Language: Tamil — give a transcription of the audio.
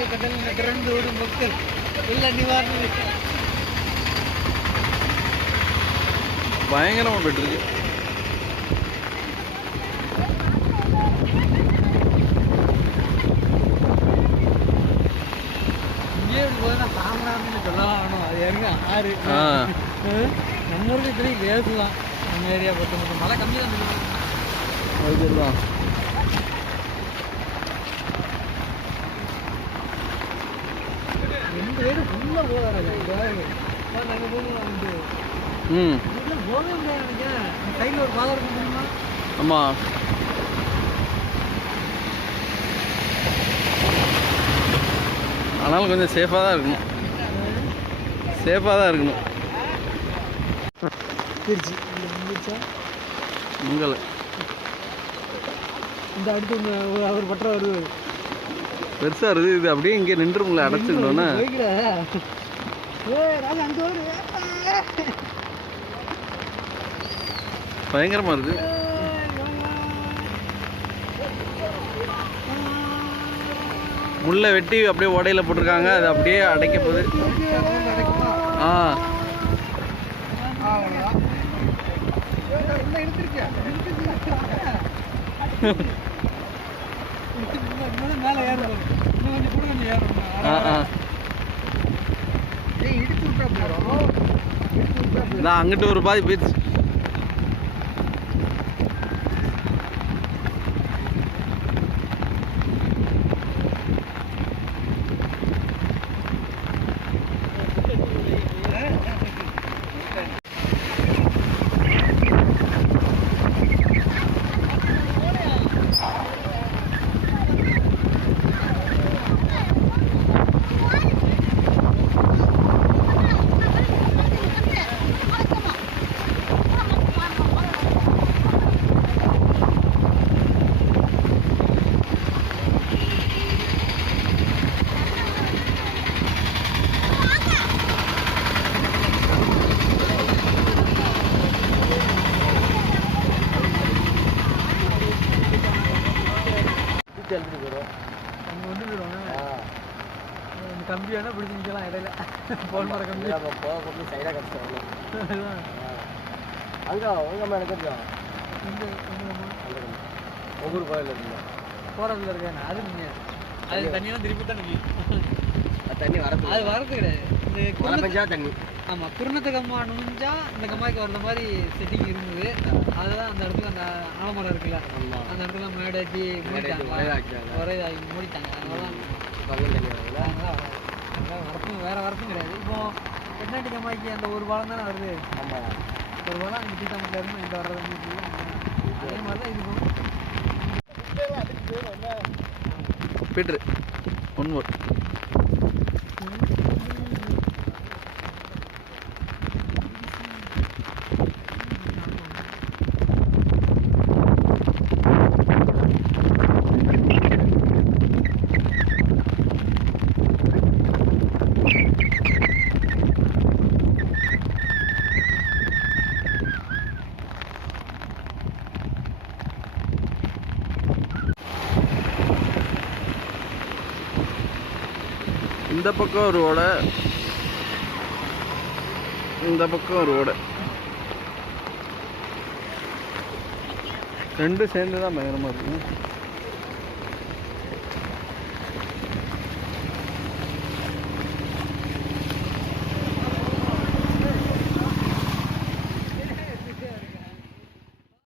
ஆழ்துளை கடலில் திறந்து விடும் மக்கள் வெள்ள நிவாரணம் பயங்கரமாக போயிட்டுருக்கு இங்கே போதுன்னா தாமராமன்னு சொல்லலாம் ஆகணும். அது ஆறு. நம்ம ஊருக்கு இப்படி பேசலாம் நம்ம ஏரியா பொறுத்த மழை கம்மியாக தான் அதுதான் தெரியுமா ஆமாம் ஆனாலும் கொஞ்சம் சேஃபாக தான் இருக்கணும். சேஃபாக தான் இருக்கணும். திருச்சி. உங்களை இந்த அடுத்து ஒரு அவர் பற்ற வருது பெருசாக இருக்குது. இது அப்படியே இங்கே நின்றுங்களே ஒரு பயங்கரமாக இருக்குது. முள்ளை வெட்டி அப்படியே உடையில போட்டிருக்காங்க. அது அப்படியே அடைக்க போகுது. ஆ. மேலே ஏறணும். இன்னும் கொஞ்சம் கூட கொஞ்சம் ஏறணும். ஆ ஆ. ஏய் இடிச்சு விட்டா இதான் அங்கிட்டு ஒரு பாதி போயிடுச்சு. அங்கே வந்து போயிடுவாங்க கம்பி வேணா பிடிச்சி நிற்கலாம் இடையில. போன் மர கம்பி. அதுதான். இங்க எங்கம்மா? போறதுல இருக்கேன் அது நீங்க. அது தண்ணியெல்லாம் திருப்பி தான் நிற்கும் தண்ணி வரது அது வரது கிடையாது. இந்த மழை பெஞ்சா தண்ணி. ஆமா குருணத்து கம்மா நுழைஞ்சா இந்த கம்மாய்க்கு வர்ற மாதிரி செட்டிங் இருந்தது. அதுதான் அந்த இடத்துல அந்த ஆலமரம் இருக்குல்ல அந்த இடத்துல மேடாச்சு மூடிட்டாங்க. உரையாக்கிட்டாங்க. உரையாகி மூடிட்டாங்க. அதனால வரப்பும் வேற வரப்பும் கிடையாது. இப்போ தென்னாட்டு கம்மாய்க்கு அந்த ஒரு பாலம் தானே வருது? ஆமா. ஒரு பாலம் அங்கே தீட்டாமட்டில் இருந்து இந்த வர்றது அதே மாதிரி தான் இருக்கும் பீட்ரு. One more. இந்த பக்கம் ரோடு இந்த பக்கம் ரோடு ரெண்டு ரெண்டும் சேர்ந்து தான் பயங்கரமாக இருக்கு